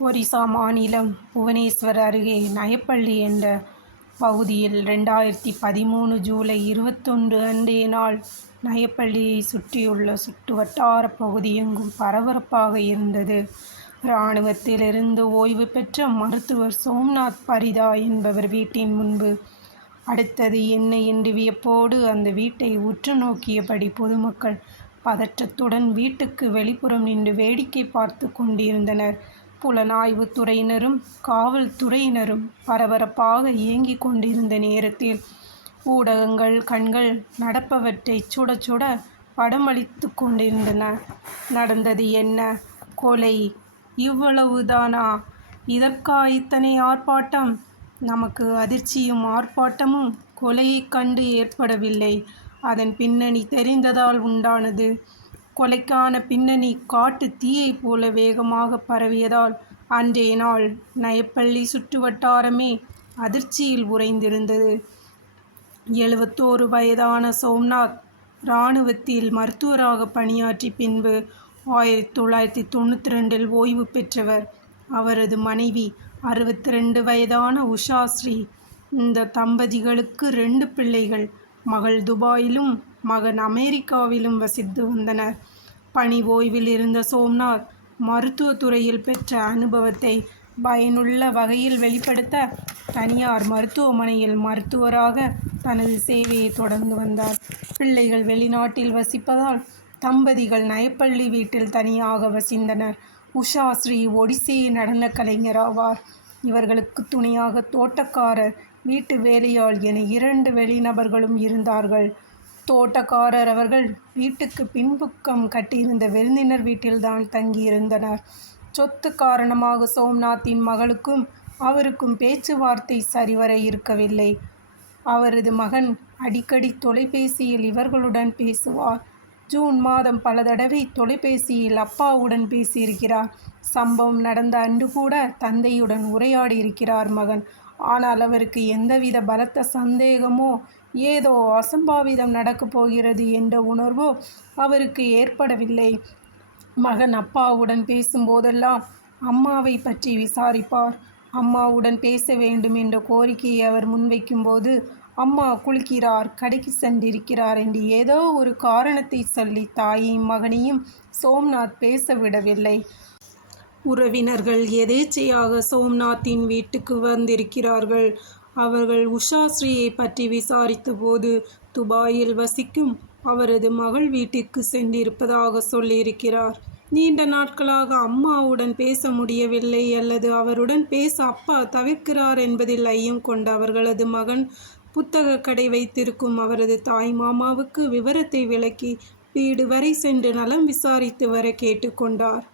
ஒரிசா மாநிலம் புவனேஸ்வர் அருகே நயப்பள்ளி என்ற பகுதியில் 2013 ஜூலை 21 அன்றைய நாள் நயப்பள்ளியை சுற்றியுள்ள சுற்றுவட்டார பகுதி எங்கும் பரபரப்பாக இருந்தது. இராணுவத்திலிருந்து ஓய்வு பெற்ற மருத்துவர் சோம்நாத் பரிதா என்பவர் வீட்டின் முன்பு அடுத்தது என்ன என்று வியப்போடு அந்த வீட்டை உற்று நோக்கியபடி பொதுமக்கள் பதற்றத்துடன் வீட்டுக்கு வெளிப்புறம் நின்று வேடிக்கை பார்த்து கொண்டிருந்தனர். புலனாய்வுத் துறையினரும் காவல்துறையினரும் பரபரப்பாக இயங்கிக் கொண்டிருந்த நேரத்தில் ஊடகங்கள் கண்கள் நடப்பவற்றை சுட சுட படமளித்து கொண்டிருந்தன. நடந்தது என்ன? கொலை, இவ்வளவுதானா? இதற்கா இத்தனை ஆர்ப்பாட்டம்? நமக்கு அதிர்ச்சியும் ஆர்ப்பாட்டமும் கொலையைக் கண்டு ஏற்படவில்லை, அதன் பின்னணி தெரிந்ததால் உண்டானது. கொலைக்கான பின்னணி காட்டு தீயைப் போல வேகமாக பரவியதால் அன்றைய நாள் நயப்பள்ளி சுற்றுவட்டாரமே அதிர்ச்சியில் உறைந்திருந்தது. 71 வயதான சோம்நாத் இராணுவத்தில் மருத்துவராக பணியாற்றி பின்பு 1992 ஓய்வு பெற்றவர். அவரது மனைவி 62 வயதான உஷாஸ்ரீ. இந்த தம்பதிகளுக்கு 2 பிள்ளைகள். மகள் துபாயிலும் மகன் அமெரிக்காவிலும் வசித்து வந்தனர். பணி ஓய்வில் இருந்த சோம்நாத் மருத்துவத்துறையில் பெற்ற அனுபவத்தை பயனுள்ள வகையில் வெளிப்படுத்த தனியார் மருத்துவமனையில் மருத்துவராக தனது சேவையை தொடர்ந்து வந்தார். பிள்ளைகள் வெளிநாட்டில் வசிப்பதால் தம்பதிகள் நயப்பள்ளி வீட்டில் தனியாக வசித்தனர். உஷாஸ்ரீ ஒடிசே நடன கலைஞர் ஆவார். இவர்களுக்கு துணையாக தோட்டக்காரர், வீட்டு வேலையாள் என 2 வெளிநபர்களும் இருந்தார்கள். தோட்டக்காரர் அவர்கள் வீட்டுக்கு பின்புக்கம் கட்டியிருந்த விருந்தினர் வீட்டில்தான் தங்கியிருந்தனர். சொத்து காரணமாக சோம்நாத்தின் மகளுக்கும் அவருக்கும் பேச்சுவார்த்தை சரிவர இருக்கவில்லை. அவரது மகன் அடிக்கடி தொலைபேசியில் இவர்களுடன் பேசுவார். ஜூன் மாதம் பல தடவை தொலைபேசியில் அப்பாவுடன் பேசியிருக்கிறார். சம்பவம் நடந்த அன்று கூட தந்தையுடன் உரையாடியிருக்கிறார் மகன். ஆனால் அவருக்கு எந்தவித பலத்த சந்தேகமோ ஏதோ அசம்பாவிதம் நடக்கப் போகிறது என்ற உணர்வோ அவருக்கு ஏற்படவில்லை. மகன் அப்பாவுடன் பேசும்போதெல்லாம் அம்மாவை பற்றி விசாரிப்பார். அம்மாவுடன் பேச வேண்டும் என்ற கோரிக்கையை அவர் முன்வைக்கும்போது அம்மா குளிக்கிறார், கடைக்கு சென்றிருக்கிறார் என்று ஏதோ ஒரு காரணத்தை சொல்லி தாயையும் மகனையும் சோம்நாத் பேச விடவில்லை. உறவினர்கள் எதேச்சையாக சோம்நாத்தின் வீட்டுக்கு வந்திருக்கிறார்கள். அவர்கள் உஷாஸ்ரீயை பற்றி விசாரித்த போது துபாயில் வசிக்கும் அவரது மகள் வீட்டிற்கு சென்றிருப்பதாக சொல்லியிருக்கிறார். நீண்ட நாட்களாக அம்மாவுடன் பேச முடியவில்லை அல்லது அவருடன் பேச அப்பா தவிர்க்கிறார் என்பதில் ஐயம் கொண்ட அவர்களது மகன் புத்தக கடை வைத்திருக்கும் அவரது தாய் மாமாவுக்கு விவரத்தை விளக்கி வீடு வரை சென்று நலம் விசாரித்து வர கேட்டுக்கொண்டார்.